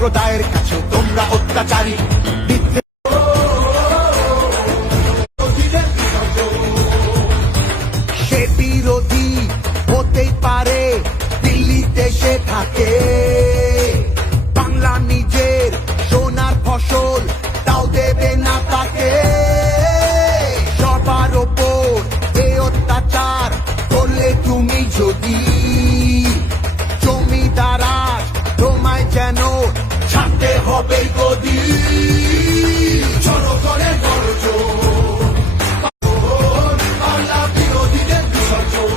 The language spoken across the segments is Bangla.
সম্প্রদায়ের কাছে তোমরা অত্যাচারী। সে বিরোধী হতেই পারে, দিল্লিতে সে থাকে, বাংলা নিজের সোনার ফসল তাও দেবে না তাকে। সবার ওপর এ অত্যাচার করলে তুমি যদি জমিদার আজ তোমায় যেন ছাড়তে হবে গদি। জনগণের গর্জন, বাংলা বিরোধীদের বিসর্জন।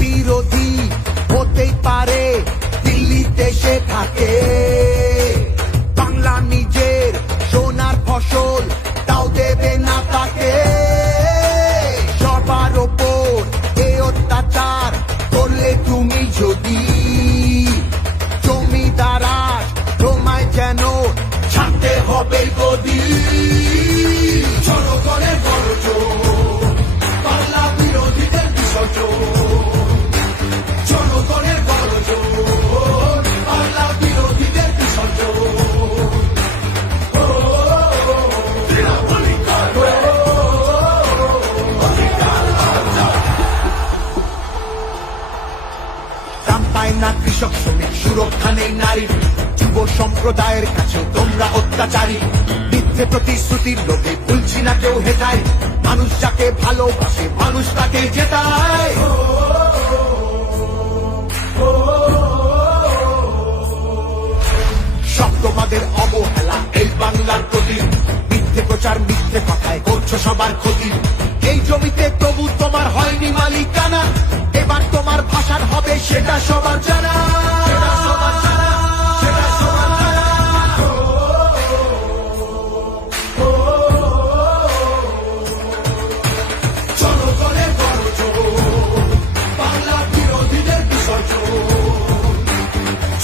বিরোধী হতেই পারে, দিল্লিতে সে থাকে, বাংলা নিজের সোনার ফসল তাও দেবে না তাকে। সবার ওপর এ অত্যাচার করলে তুমি যদি জমিদার আজ তোমায় যেন ছাড়তে হবে গদি। জনগণের গর্জন, বাংলা বিরোধীদের বিসর্জন। জনগণের গর্জন, বাংলা বিরোধীদের বিসর্জন। দাম পায় না কৃষক শ্রমিক, সুরক্ষা নেই নারীর, যুব সম্প্রদায়ের কাছেও তোমরা অত্যাচারী। মিথ্যে প্রতিশ্রুতির লোভে ভুলছি না কেউ হেটায়, মানুষ যাকে ভালোবাসে মানুষ তাকে জেতায়। তোমাদের অবহেলা এই বাংলার প্রতি, মিথ্যে প্রচার মিথ্যে কথায় করছো সবার ক্ষতি। এই জমিতে তবু তোমার হয়নি মালিকানা, এবার তোমার ভাষার হবে সেটা সবার জানা। জনগণের গর্জন, বাংলা বিরোধীদের বিসর্জন।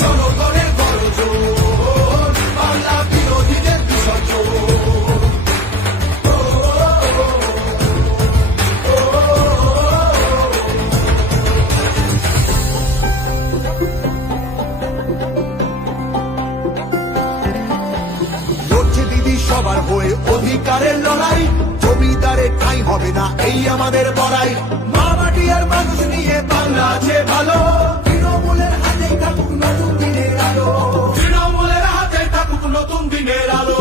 জনগণের গর্জন, বাংলা বিরোধীদের বিসর্জন। লড়ছে দিদি সবার হয়ে অধিকারের লড়াই, জমিদারের ঠাঁই হবে না এই আমাদের বড়াই। মা মাটি আর মানুষ নিয়ে বাংলা আছে ভালো, তৃণমূলের হাতেই থাকুক নতুন দিনের আলো। তৃণমূলের হাতে থাকুক নতুন দিনের আলো।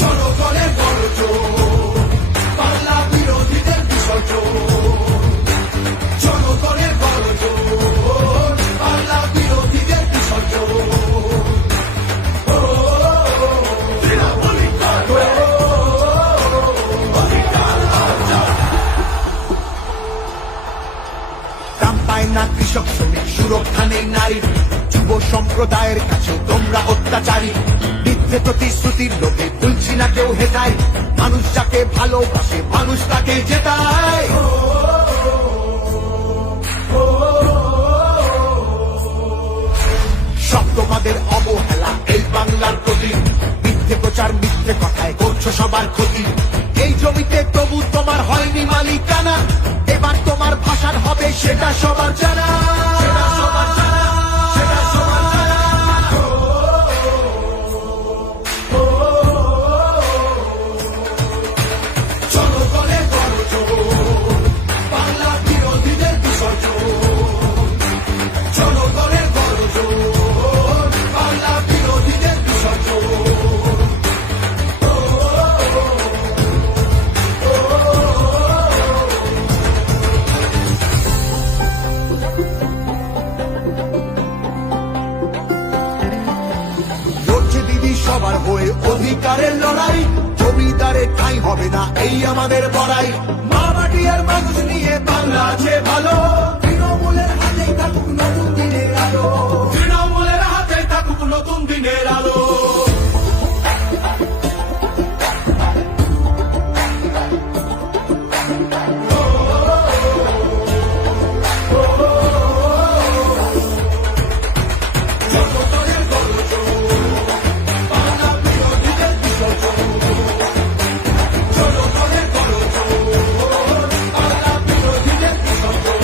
জনগণের গর্জন, বাংলা বিরোধীদের কৃষক শ্রমিক সুরক্ষা নেই নারীর, যুব সম্প্রদায়ের কাছে তোমরা অত্যাচারী। মিথ্যে প্রতিশ্রুতির লোভে তুলছি না কেউ হেটায়, মানুষ যাকে ভালোবাসে মানুষ তাকে জেতায়। সব তোমাদের অবহেলা এই বাংলার প্রতি, মিথ্যে প্রচার মিথ্যে কথায় করছো সবার ক্ষতি। এই জমিতে তবু তোমার হয়নি মালিকানা, এবার তোমার ভাষার হবে সেটা সবার জানা। জনগণের গর্জন, বাংলা বিরোধীদের বিসর্জন। জনগণের গর্জন, বাংলা বিরোধীদের বিসর্জন। লড়ছে দিদি সবার হয়ে অধিকারের লড়াই, জমিদারে ঠাঁই হবে না এই আমাদের বড়াই। মা মাটি আর মানুষ নিয়ে বাংলা আছে ভালো, তৃণমূলের হাতেই থাকুক নতুন দিনের আলো। তৃণমূলের হাতেই থাকুক নতুন দিনের আলো। জনগণের গর্জন, বাংলা বিরোধীদের বিসর্জন। জনগণের গর্জন, বাংলা বিরোধীদের বিসর্জন।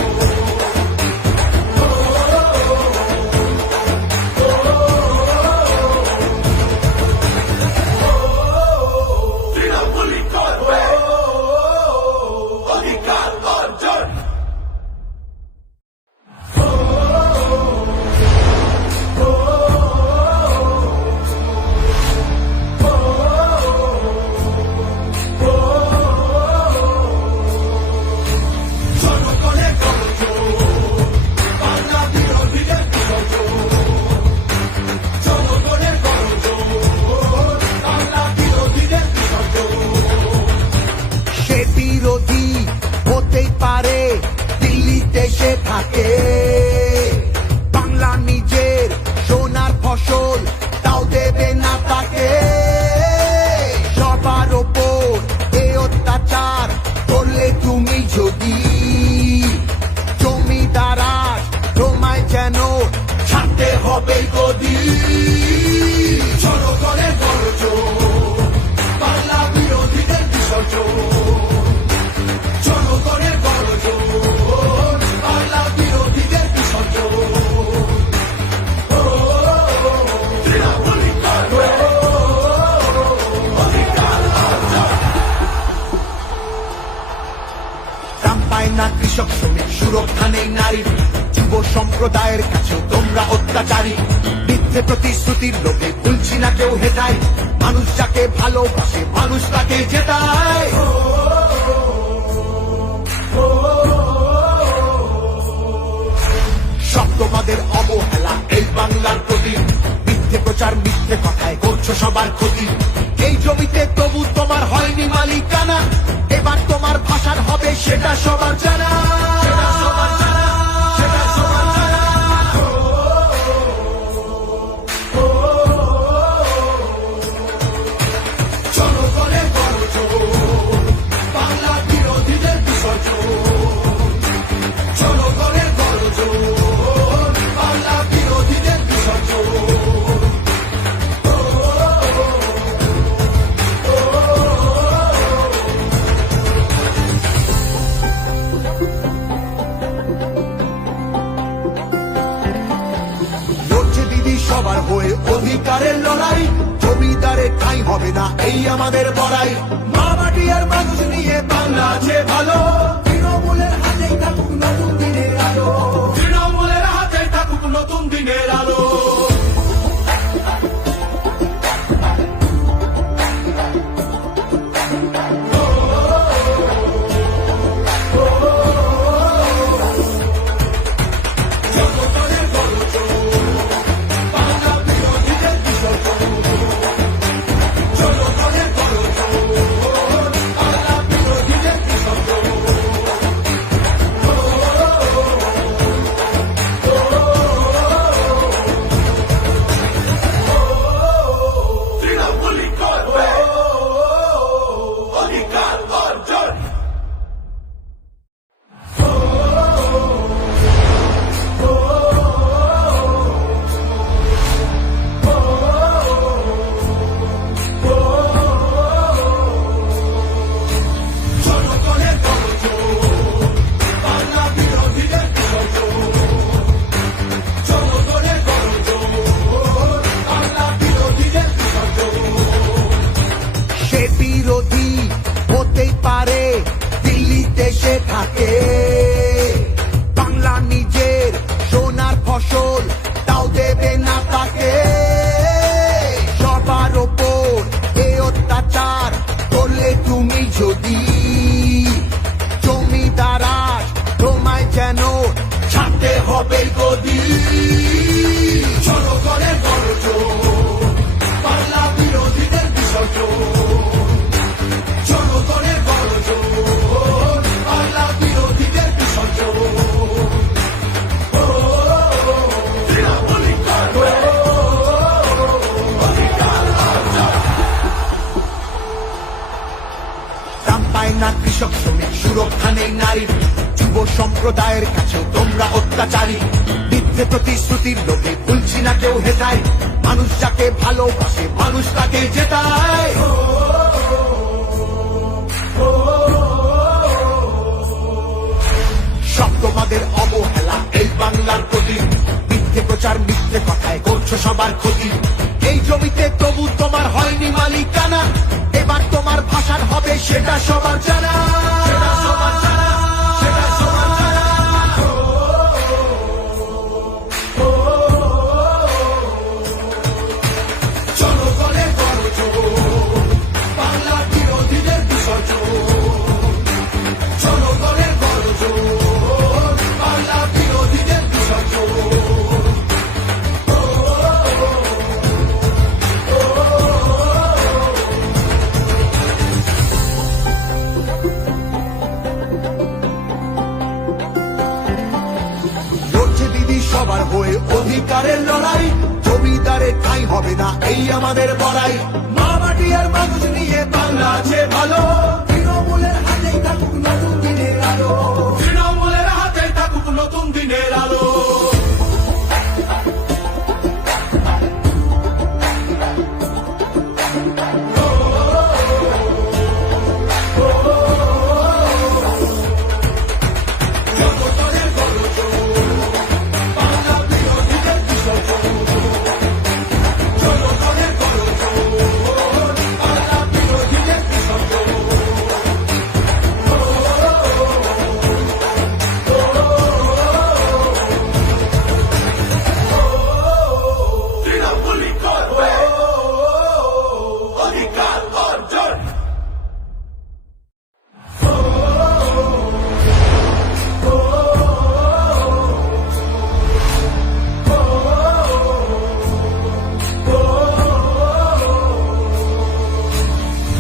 তৃণমূলী করবে অধিকার অর্জন। জনগণের গর্জন, বাংলা বিরোধীদের বিসর্জন। জনগণের গর্জন, বাংলা বিরোধীদের বিসর্জন। সে বিরোধী হতেই পারে, দিল্লিতে সে থাকে, বাংলা নিজের সোনার ফসল তাও দেবে না তাকে। সবার ওপর এ অত্যাচার করলে তুমি যদি, জমিদারাজ তোমায় যেন ছাড়তে হবে গদি। জনগণের গর্জন, বাংলা বিরোধীদের বিসর্জন। জনগণের গর্জন, বাংলা বিরোধীদের বিসর্জন। তৃণমূলী করবে অধিকার অর্জন। দাম পায় না কৃষক শ্রমিক সুরক্ষা নেই নারীর, যুব সম্প্রদায়ের কাছেও তোমরা অত্যাচারী। মিথ্যে প্রতিশ্রুতির লোভে তুলছি না কেউ হেটায়, মানুষ যাকে ভালোবাসে মানুষ তাকে জেতায়। সব তোমাদের অবহেলা এই বাংলার প্রতি, মিথ্যে প্রচার মিথ্যে কথায় করছো সবার ক্ষতি। এই জমিতে তবু তোমার হয়নি মালিকানা, এবার তোমার ভাষার হবে সেটা সবার জানা। জনগণের গর্জন, বাংলা বিরোধীদের বিসর্জন। জনগণের গর্জন, বাংলা বিরোধীদের বিসর্জন। লড়ছে দিদি সবার হয়ে অধিকারের লড়াই, জমিদারে ঠাঁই হবে না এই আমাদের বড়াই। মা মাটি আর মানুষ নিয়ে বাংলা আছে ভালো, তৃণমূলের হাতেই থাকুক নতুন দিনের আলো। তৃণমূলের হাতেই থাকুক নতুন দিনের আলো। জনগণের গর্জন, বাংলা বিরোধীদের বিসর্জন। জনগণের গর্জন, বাংলা বিরোধীদের বিসর্জন। দেশে থাকে। বাংলা নিজের সোনার ফসল, তাও দেবে না তাকে। সবার ওপর এ অত্যাচার করলে তুমি যদি, জমিদারা তোমায় যেন ছাড়তে হবে গদি। জনগণের গর্জন, বাংলা বিরোধীদের বিসর্জন। জনগণের গর্জন, বাংলা বিরোধীদের বিসর্জন। দাম পায় না কৃষক শ্রমিক, সুরক্ষা নেই নারীর। যুব সম্প্রদায়ের কাছেও তোমরা অত্যাচারী। মিথ্যে প্রতিশ্রুতির লোভে ভুলছি না কেউ হেতায়। মানুষ যাকে ভালোবাসে মানুষ তাকে জেতায়। সব তোমাদের অবহেলা এই বাংলার প্রতি। মিথ্যে প্রচার মিথ্যে কথায় করছো সবার ক্ষতি। এই জমিতে তবু তোমার হয়নি মালিকানা। এবার তোমার ভাষার হবে সেটা সবার জানা। সেটা সবার জানা, সেটা সবার জানা। জনগণের গর্জন, বাংলা বিরোধীদের বিসর্জন। জনগণের গর্জন, বাংলা বিরোধীদের বিসর্জন। লড়ছে দিদি সবার হয়ে অধিকারের লড়াই। জমিদারের ঠাঁই হবে না এই আমাদের বড়াই। মা মাটি আর মানুষ নিয়ে বাংলা আছে ভালো। তৃণমূলের হাতেই থাকুক নতুন দিনের আলো। তৃণমূলের হাতেই থাকুক নতুন দিনের আলো। জনগণের গর্জন, বাংলা বিরোধীদের বিসর্জন। জনগণের গর্জন, বাংলা বিরোধীদের বিসর্জন। তৃণমূলী করবে অধিকার অর্জন।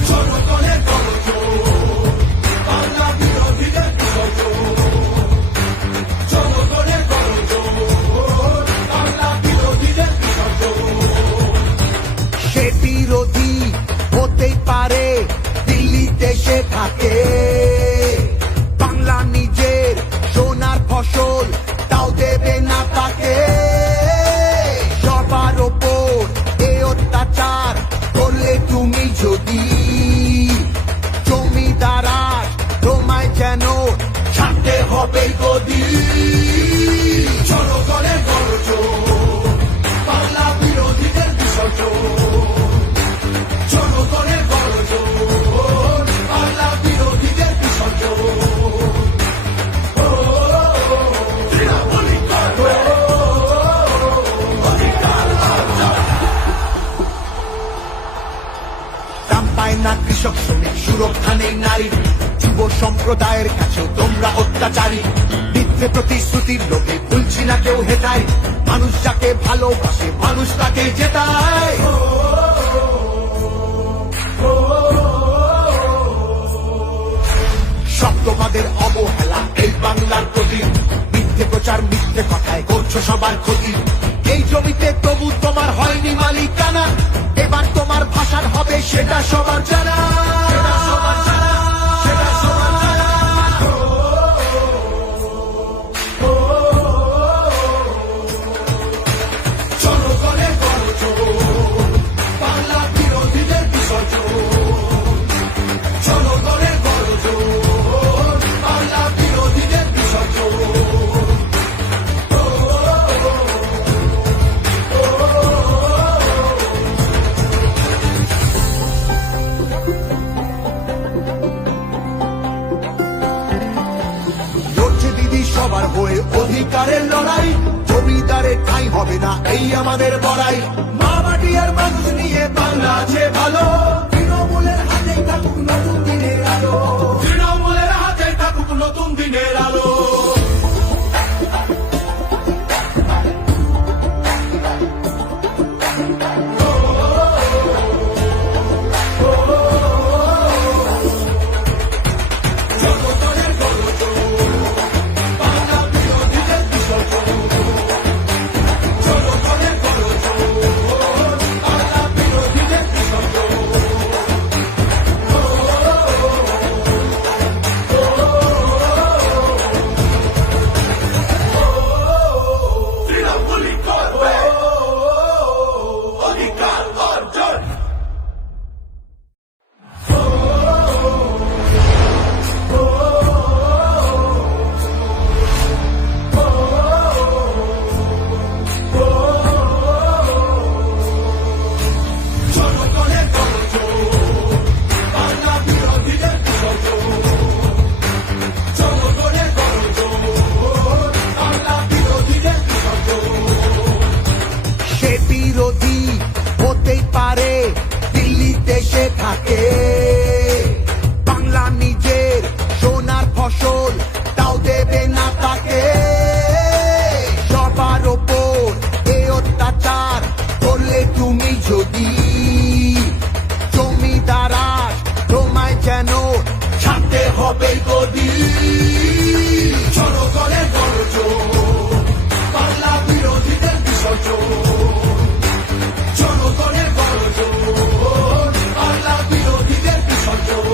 জনগণের গর্জন, বাংলা বিরোধীদের বিসর্জন। জনগণের গর্জন, বাংলা বিরোধীদের বিসর্জন। সে বিরোধী হতেই পারে দিল্লি দেশে থাকে। বাংলা নিজের সোনার ফসল, তাও দেবে না তাকে। সবার ওপর এ অত্যাচার করলে তুমি যদি, জমিদারা তোমায় যেন ছাড়তে হবে গদি। জনগণের গর্জন, বাংলা বিরোধীদের বিসর্জন। জনগণের গর্জন, বাংলা বিরোধীদের বিসর্জন। তৃণমূলী করবে অধিকার অর্জন। দাম পায় না কৃষক শ্রমিক, সুরক্ষা নেই নারীর। যুব সম্প্রদায়ের কাছেও তোমরা অত্যাচারী। মিথ্যে প্রতিশ্রুতির লোভে ভুলছি না কেউ হেতায়। মানুষ যাকে ভালোবাসে মানুষ তাকে জেতায়। সব তোমাদের অবহেলা এই বাংলার প্রতি। মিথ্যে প্রচার মিথ্যে কথায় করছো সবার ক্ষতি। এই জমিতে তবু তোমার হয়নি মালিকানা। এবার তোমার ভাষার হবে সেটা সবার জানা। সেটা সবার জানা, সেটা সবার জানা। জনগণের গর্জন, বাংলা বিরোধীদের বিসর্জন। জনগণের গর্জন, বাংলা বিরোধীদের বিসর্জন। সবার হয়ে অধিকারের লড়াই, জমিদারের ঠাঁই হবে না এই আমাদের বড়াই। মা মাটি আর মানুষ নিয়ে বাংলা আছে ভালো, তৃণমূলের হাতেই থাকুক নতুন দিনের আলো, তৃণমূলের হাতেই থাকুক নতুন দিনের আলো। বিরোধী হতেই পারে দিল্লিতে সে থাকে, বাংলা নিজের সোনার ফসল তাও দেবে না তাকে। সবার ওপর এ অত্যাচার করলে তুমি যদি, জমিদারা তোমায় যেন ছাড়তে হবে গদি। জনগণের গর্জন, বাংলা বিরোধীদের বিসর্জন, জনগণের গর্জন, বাংলা বিরোধীদের বিসর্জন।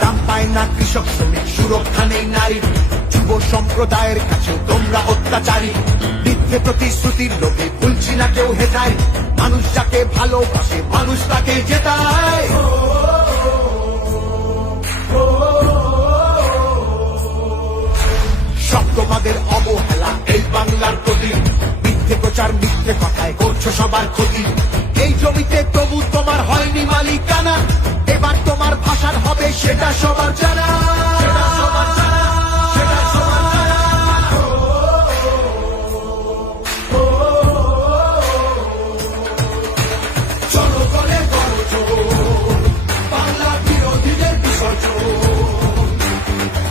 দাম পায় না কৃষক শ্রমিক, সুরক্ষা নেই নারীর, যুব সম্প্রদায়ের কাছে তোমরা অত্যাচারী। মিথ্যে প্রতিশ্রুতির লোভে ভুলছি না কেউ হেটায়, মানুষ যাকে ভালোবাসে মানুষ তাকে জেতায়। সব তোমাদের অবহেলা এই বাংলার প্রতি, মিথ্যে প্রচার মিথ্যে কথায় করছো সবার ক্ষতি। এই জমিতে তবু তোমার হয়নি মালিকানা, এবার তোমার ভাষার হবে সেটা সবার জানা, সেটা সবার জানা, সেটা সবার জানা। জনগণের গর্জন, বাংলা বিরোধীদের বিসর্জন,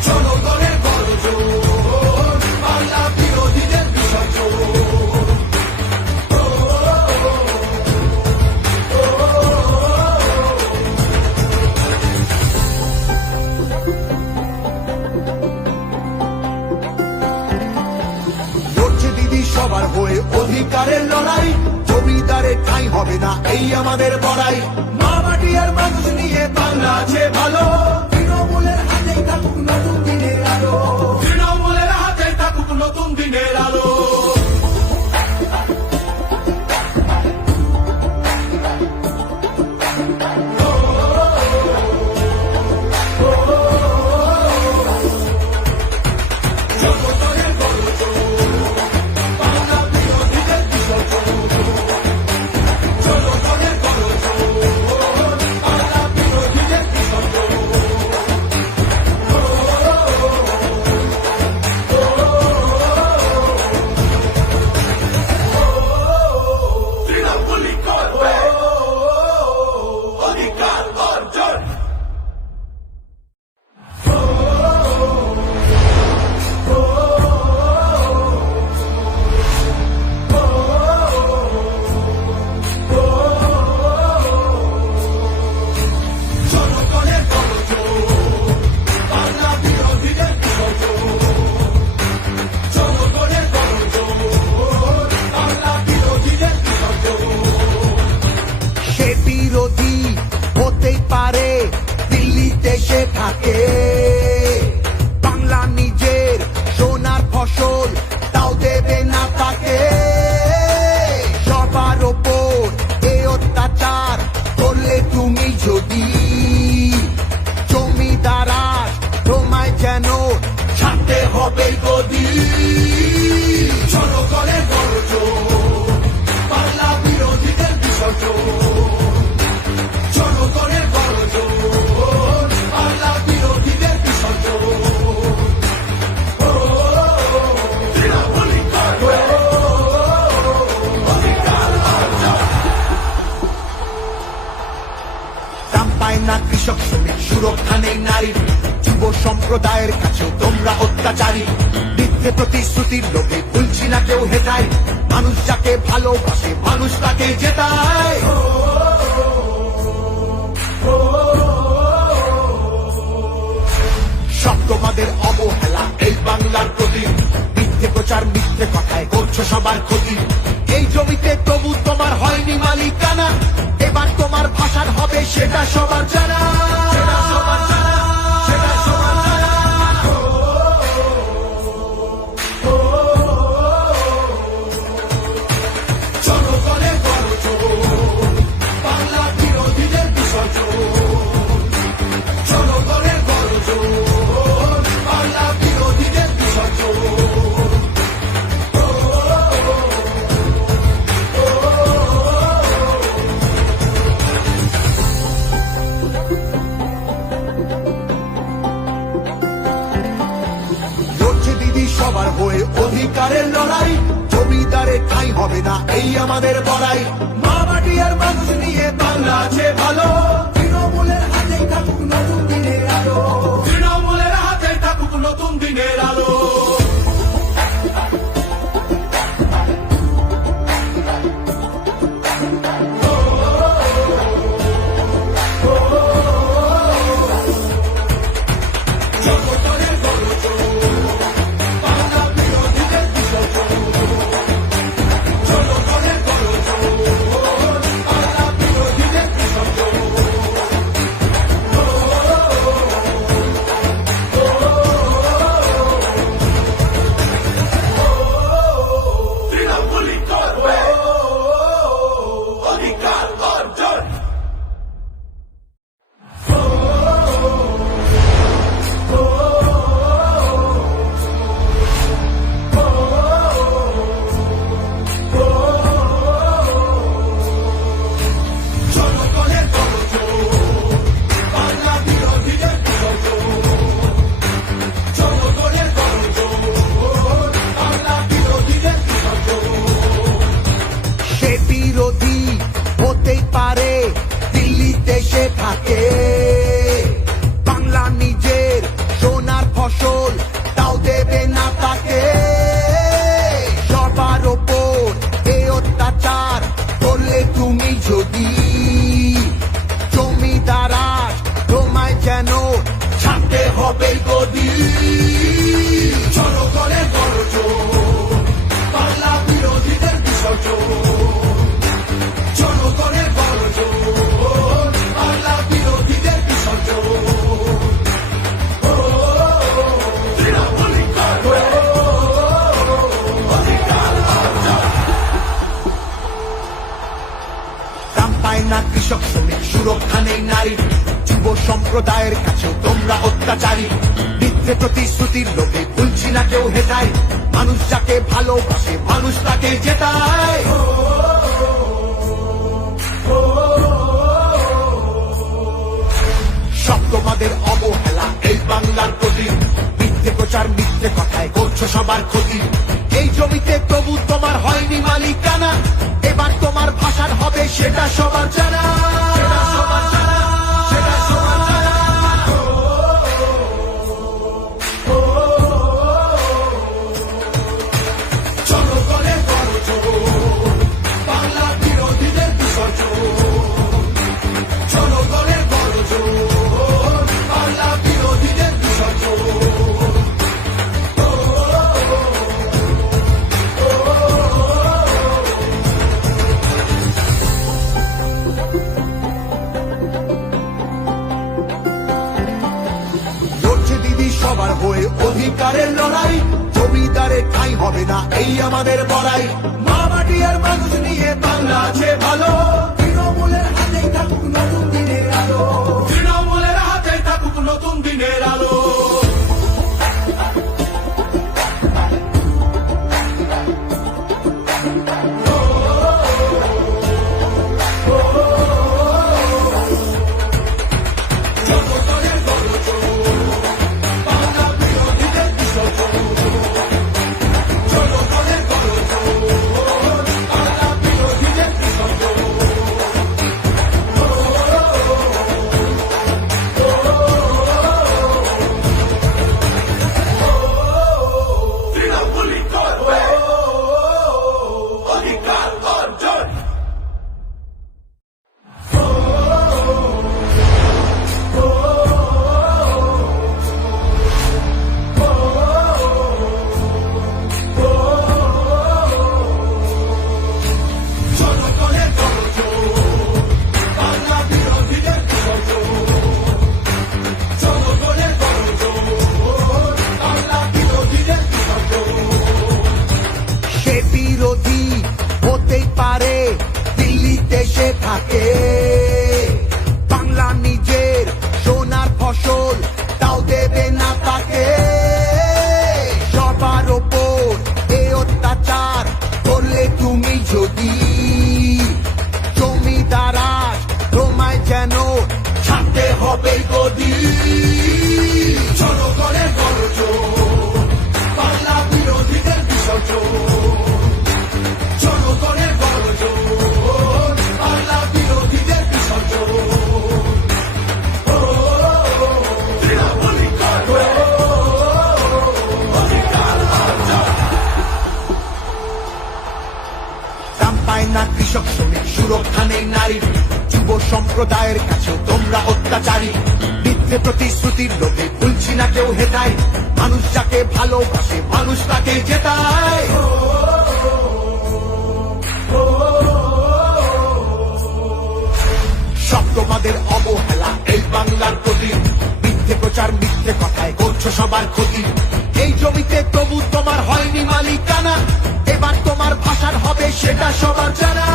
জনগণের গর্জন, বাংলা বিরোধীদের বিসর্জন। লড়ছে দিদি সবার হয়ে অধিকারের লড়াই, জমিদারের ঠাঁই হবে না এই আমাদের বড়াই। মা মাটি আর মানুষ নিয়ে বাংলা আছে ভালো, তৃণমূলের হাতেই থাকুক নতুন দিনের আলো, তৃণমূলের হাতেই থাকুক নতুন দিনের আলো। জনগণের গর্জন, বাংলা বিরোধীদের বিসর্জন, জনগণের গর্জন, বাংলা বিরোধীদের বিসর্জন। কৃষক শ্রমিক সুরক্ষা নেই নারীর, যুব সম্প্রদায়ের কাছেও তোমরা অত্যাচারী। মিথ্যে প্রতিশ্রুতির লোভে ভুলছি না কেউ হেটায়, মানুষ যাকে ভালোবাসে মানুষ তাকে জেতায়। সব তোমাদের অবহেলা এই বাংলার প্রতি, মিথ্যে প্রচার মিথ্যে কথায় করছো সবার ক্ষতি। এই জমিতে তবু তোমার হয়নি মালিকানা, এবার তোমার ভাষার হবে সেটা সবার জানা, সেটা সবার জানা, সেটা সবার জানা। জনগণের গর্জন, বাংলা বিরোধীদের বিসর্জন। জনগণের গর্জন, বাংলা বিরোধীদের বিসর্জন। সবার হয়ে অধিকারের লড়াই, জমিদারের ঠাঁই হবে না এই আমাদের বড়াই। মা মাটি আর মানুষ নিয়ে বাংলা আছে ভালো, তৃণমূলের হাতেই থাকুক নতুন দিনের আলো, তৃণমূলের হাতেই থাকুক নতুন দিনের আলো। বাংলা নিজের সোনার ফসল তাও দেবে না তাকে, সবার ওপর এই অত্যাচার করলে তুমি যদি, জমিদার তোমায় যেন ছাড়তে হবে গদি। জনগণের গর্জন, বাংলা বিরোধীদের বিসর্জন। জনগণের গর্জন, বাংলা বিরোধীদের বিসর্জন। দাম পায় না কৃষক শ্রমিক সুরক্ষা নেই নারীর, যুব সম্প্রদায়ের কাছেও তোমরা অত্যাচারী। মিথ্যে প্রতিশ্রুতির লোভে ভুলছি না কেউ হেটায়, মানুষ যাকে ভালোবাসে মানুষ তাকে জেতায়। সব তোমাদের অবহেলা এই বাংলার প্রতি, মিথ্যে প্রচার মিথ্যে কথায় করছো সবার ক্ষতি। এই জমিতে তবু তোমার হয়নি মালিকানা, এবার তোমার ভাষার হবে সেটা সবার জানা, সেটা সবার জানা, সেটা সবার জানা। জনগণের গর্জন, বাংলা বিরোধীদের বিসর্জন। জনগণের গর্জন, বাংলা বিরোধীদের বিসর্জন। সবার হয়ে অধিকারের লড়াই, জমিদারের ঠাঁই হবে না এই আমাদের বড়াই। মা মাটি আর মানুষ নিয়ে বাংলা আছে ভালো, তৃণমূলের হাতেই থাকুক নতুন দিনের আলো, তৃণমূলের হাতেই থাকুক নতুন দিনের আলো। বিরোধী জমিদারাজ তোমায় যেন ছাড়তে হবে গদি জনগণের গণজোর বাংলা বিরোধীদের বিসর্জন জনগণের গণজোর বাংলা বিরোধীদের বিসর্জন দাম পায় না কৃষক শ্রমিক সুরক্ষা নেই নারীর যুব সম্প্রদায়ের কাছে তোমরা অত্যাচারী মিথ্যে প্রতিশ্রুতির লোভে ভুলছি না কেউ হেতায় মানুষ যাকে ভালোবাসে মানুষ তাকে জেতায় সব তোমাদের অবহেলা এই বাংলার প্রতি মিথ্যে প্রচার মিথ্যে কথায় করছো সবার ক্ষতি এই জমিতে তবু তোমার হয়নি মালিকানা এবার তোমার ভাষার হবে সেটা সবার জানা